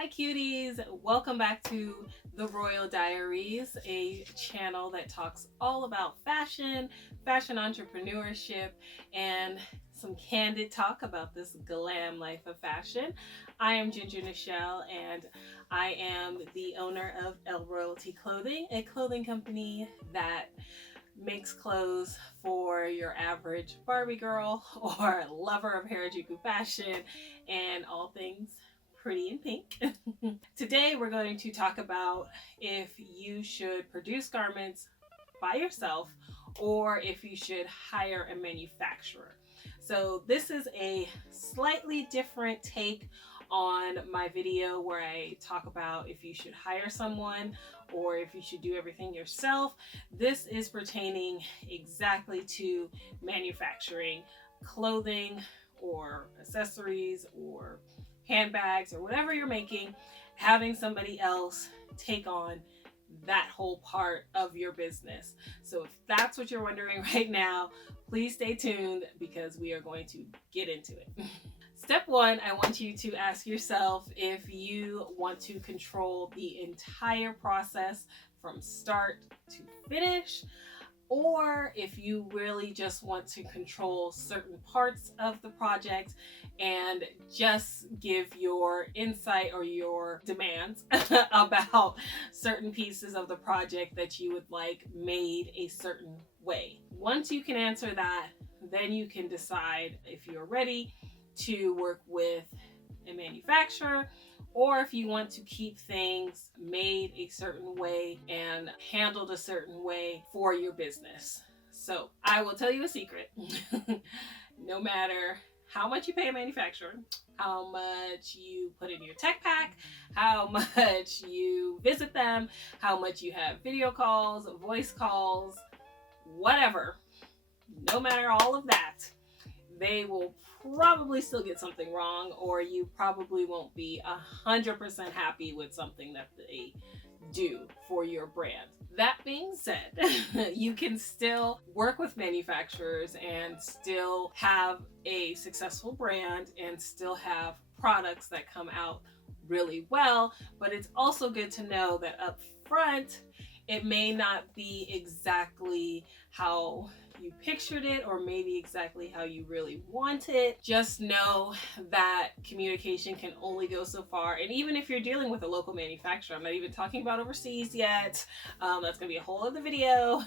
Hi cuties, welcome back to the Royal Diaries, a channel that talks all about fashion entrepreneurship, and some candid talk about this glam life of fashion. I am Ginger Nichelle and I am the owner of L Royalty Clothing, a clothing company that makes clothes for your average Barbie girl or lover of Harajuku fashion and all things pretty in pink. Today we're going to talk about if you should produce garments by yourself or if you should hire a manufacturer. So this is a slightly different take on my video where I talk about if you should hire someone or if you should do everything yourself. This is pertaining exactly to manufacturing clothing or accessories or handbags or whatever you're making, having somebody else take on that whole part of your business. So if that's what you're wondering right now, please stay tuned because we are going to get into it. Step one, I want you to ask yourself if you want to control the entire process from start to finish, or if you really just want to control certain parts of the project and just give your insight or your demands about certain pieces of the project that you would like made a certain way. Once you can answer that, then you can decide if you're ready to work with a manufacturer or if you want to keep things made a certain way and handled a certain way for your business. So I will tell you a secret. No matter how much you pay a manufacturer, how much you put in your tech pack, how much you visit them, how much you have video calls, voice calls, whatever, no matter all of that, they will probably still get something wrong, or you probably won't be 100% happy with something that they do for your brand. That being said, you can still work with manufacturers and still have a successful brand and still have products that come out really well, but it's also good to know that up front, it may not be exactly how you pictured it or maybe exactly how you really want it. Just know that communication can only go so far. And even if you're dealing with a local manufacturer, I'm not even talking about overseas yet. That's gonna be a whole other video.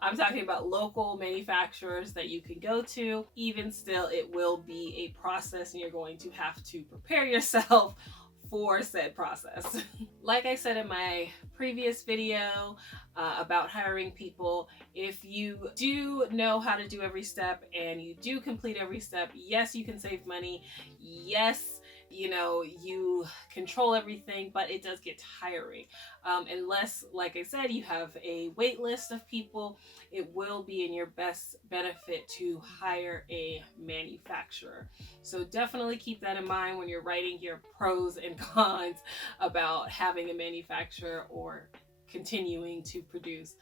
I'm talking about local manufacturers that you can go to. Even still, it will be a process and you're going to have to prepare yourself for said process. Like I said in my previous video about hiring people, if you do know how to do every step and you do complete every step, yes, you can save money. Yes, you control everything, but it does get tiring. Unless, like I said, you have a wait list of people, it will be in your best benefit to hire a manufacturer. So definitely keep that in mind when you're writing your pros and cons about having a manufacturer or continuing to produce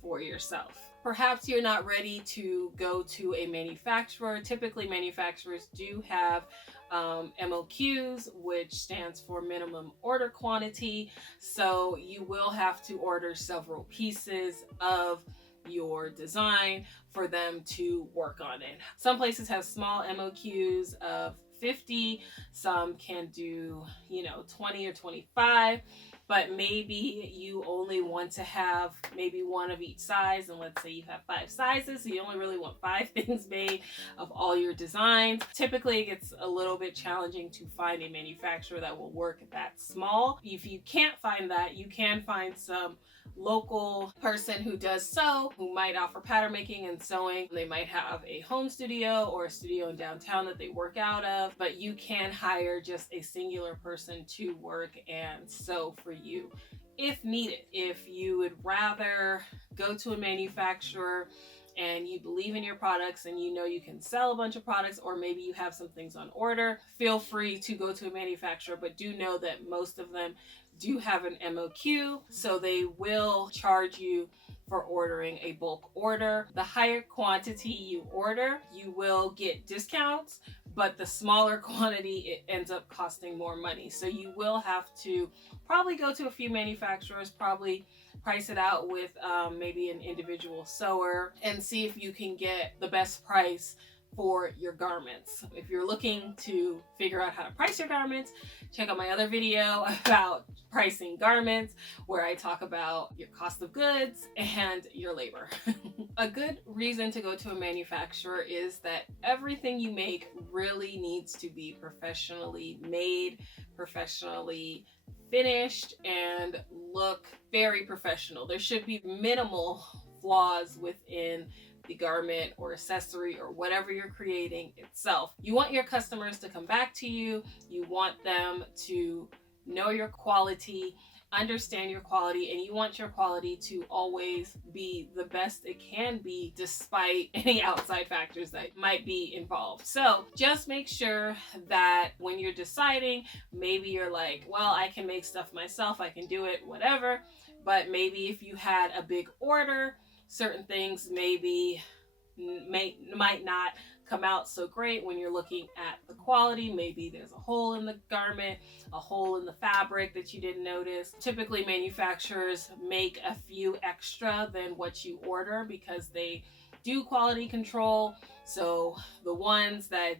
for yourself. Perhaps you're not ready to go to a manufacturer. Typically, manufacturers do have MOQs, which stands for minimum order quantity. So you will have to order several pieces of your design for them to work on it. Some places have small MOQs of 50, some can do 20 or 25, but maybe you only want to have maybe one of each size, and let's say you have 5 sizes, so you only really want 5 things made of all your designs. Typically it gets a little bit challenging to find a manufacturer that will work that small. If you can't find that, you can find some local person who does sew, who might offer pattern making and sewing. They might have a home studio or a studio in downtown that they work out of, but you can hire just a singular person to work and sew for you if needed. If you would rather go to a manufacturer and you believe in your products and you know you can sell a bunch of products, or maybe you have some things on order, feel free to go to a manufacturer, but do know that most of them do have an MOQ, so they will charge you for ordering a bulk order. The higher quantity you order, you will get discounts, but the smaller quantity, it ends up costing more money. So you will have to probably go to a few manufacturers, probably price it out with maybe an individual sewer, and see if you can get the best price for your garments. If you're looking to figure out how to price your garments, check out my other video about pricing garments, where I talk about your cost of goods and your labor. A good reason to go to a manufacturer is that everything you make really needs to be professionally made, professionally finished, and look very professional. There should be minimal flaws within the garment or accessory or whatever you're creating itself. You want your customers to come back to you. You want them to know your quality, understand your quality, and you want your quality to always be the best it can be despite any outside factors that might be involved. So just make sure that when you're deciding, maybe you're like, well, I can make stuff myself, I can do it, whatever. But maybe if you had a big order, certain things maybe might not come out so great when you're looking at the quality. Maybe there's a hole in the garment, a hole in the fabric that you didn't notice. Typically manufacturers make a few extra than what you order because they do quality control. So the ones that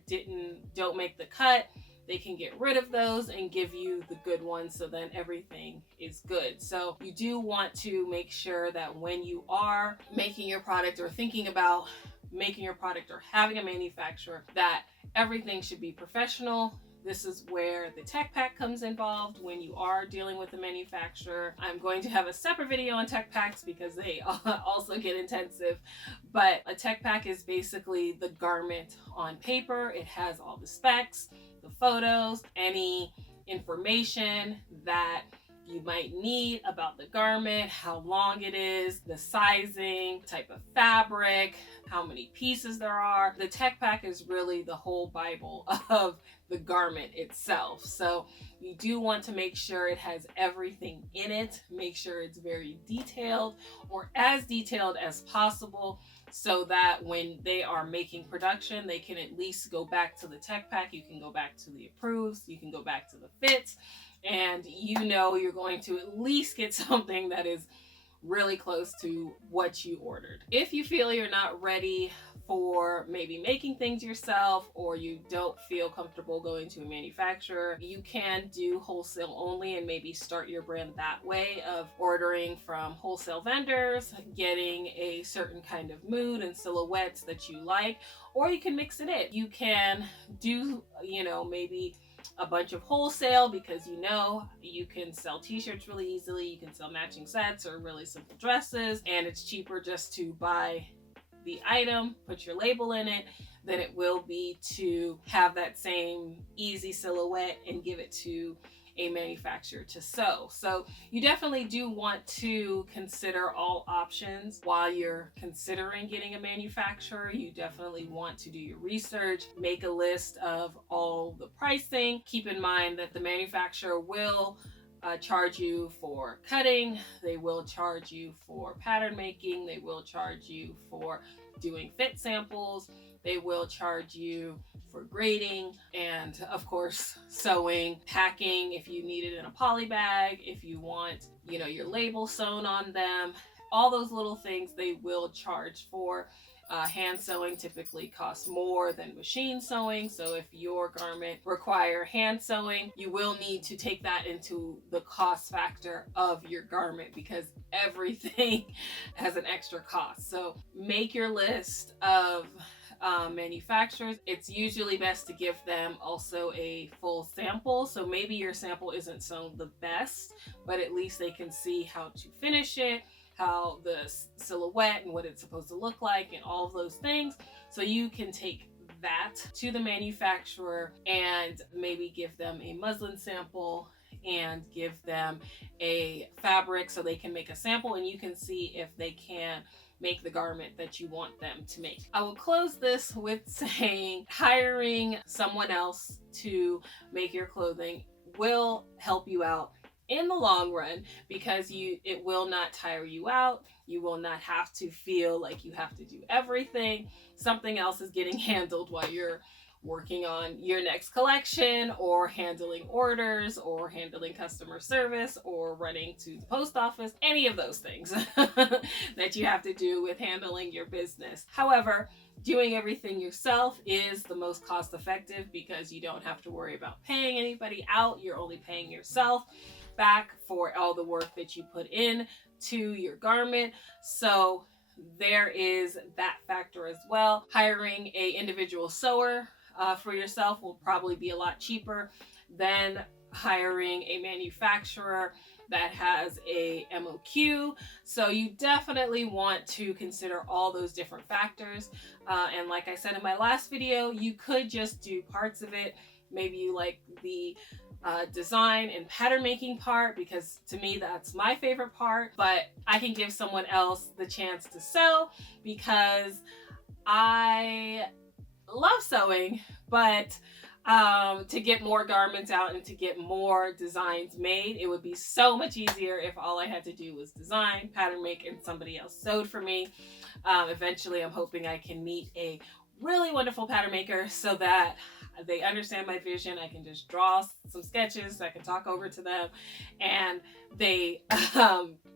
don't make the cut, they can get rid of those and give you the good ones, so then everything is good. So you do want to make sure that when you are making your product or thinking about making your product or having a manufacturer, that everything should be professional. This is where the tech pack comes involved when you are dealing with a manufacturer. I'm going to have a separate video on tech packs because they also get intensive. But a tech pack is basically the garment on paper. It has all the specs, the photos, any information that you might need about the garment, how long it is, the sizing, type of fabric, how many pieces there are. The tech pack is really the whole Bible of the garment itself. So you do want to make sure it has everything in it. Make sure it's very detailed, or as detailed as possible, so that when they are making production, they can at least go back to the tech pack. You can go back to the approves, you can go back to the fits, and you know you're going to at least get something that is really close to what you ordered. If you feel you're not ready for maybe making things yourself, or you don't feel comfortable going to a manufacturer, you can do wholesale only and maybe start your brand that way, of ordering from wholesale vendors, getting a certain kind of mood and silhouettes that you like, or you can mix it in. You can do, maybe a bunch of wholesale because you can sell t-shirts really easily, you can sell matching sets or really simple dresses, and it's cheaper just to buy the item, put your label in it, than it will be to have that same easy silhouette and give it to a manufacturer to sew. So you definitely do want to consider all options while you're considering getting a manufacturer. You definitely want to do your research, make a list of all the pricing. Keep in mind that the manufacturer will charge you for cutting, they will charge you for pattern making, they will charge you for doing fit samples, they will charge you for grading, and of course sewing, packing if you need it in a poly bag, if you want your label sewn on them, all those little things they will charge for. Hand sewing typically costs more than machine sewing, so if your garment require hand sewing, you will need to take that into the cost factor of your garment, because everything has an extra cost. So make your list of manufacturers. It's usually best to give them also a full sample, so maybe your sample isn't sewn the best, but at least they can see how to finish it, how the silhouette and what it's supposed to look like, and all of those things. So you can take that to the manufacturer and maybe give them a muslin sample and give them a fabric so they can make a sample, and you can see if they can make the garment that you want them to make. I will close this with saying hiring someone else to make your clothing will help you out in the long run, because it will not tire you out. You will not have to feel like you have to do everything. Something else is getting handled while you're working on your next collection, or handling orders, or handling customer service, or running to the post office, any of those things that you have to do with handling your business. However, doing everything yourself is the most cost effective, because you don't have to worry about paying anybody out. You're only paying yourself back for all the work that you put in to your garment. So there is that factor as well. Hiring a individual sewer for yourself will probably be a lot cheaper than hiring a manufacturer that has a MOQ. So you definitely want to consider all those different factors. And like I said in my last video, you could just do parts of it. Maybe you like the design and pattern making part, because to me that's my favorite part, but I can give someone else the chance to sew, because I love sewing, but to get more garments out and to get more designs made, it would be so much easier if all I had to do was design, pattern make, and somebody else sewed for me. Eventually, I'm hoping I can meet a really wonderful pattern maker so that they understand my vision. I can just draw some sketches, I can talk over to them, and they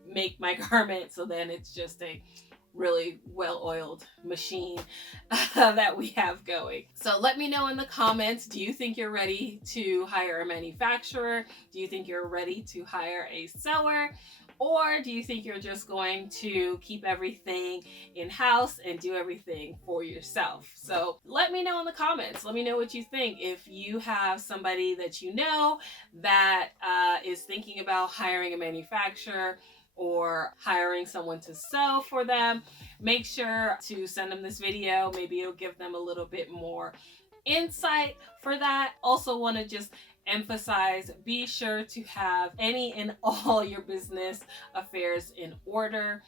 make my garment. So then it's just a really well-oiled machine that we have going. So let me know in the comments, do you think you're ready to hire a manufacturer? Do you think you're ready to hire a sewer? Or do you think you're just going to keep everything in-house and do everything for yourself? So let me know in the comments. Let me know what you think. If you have somebody that you know that is thinking about hiring a manufacturer or hiring someone to sew for them, make sure to send them this video. Maybe it'll give them a little bit more insight for that. Also want to just emphasize, be sure to have any and all your business affairs in order.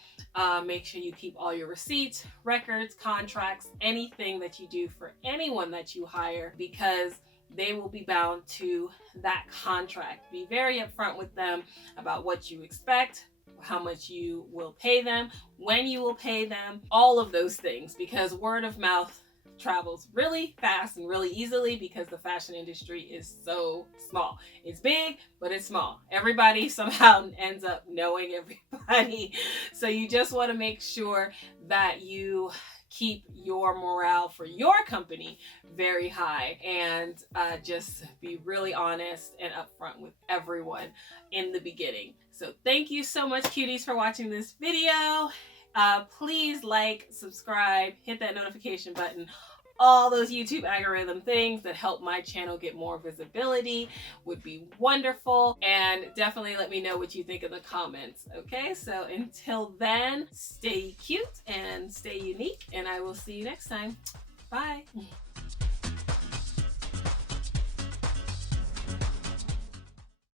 Make sure you keep all your receipts, records, contracts, anything that you do for anyone that you hire, because they will be bound to that contract. Be very upfront with them about what you expect, how much you will pay them, when you will pay them, all of those things, because word of mouth travels really fast and really easily, because the fashion industry is so small. It's big, but it's small. Everybody somehow ends up knowing everybody. So you just want to make sure that you keep your morale for your company very high, and just be really honest and upfront with everyone in the beginning. So thank you so much, cuties, for watching this video. Please like, subscribe, hit that notification button. All those YouTube algorithm things that help my channel get more visibility would be wonderful. And definitely let me know what you think in the comments. Okay, so until then, stay cute and stay unique, and I will see you next time. Bye.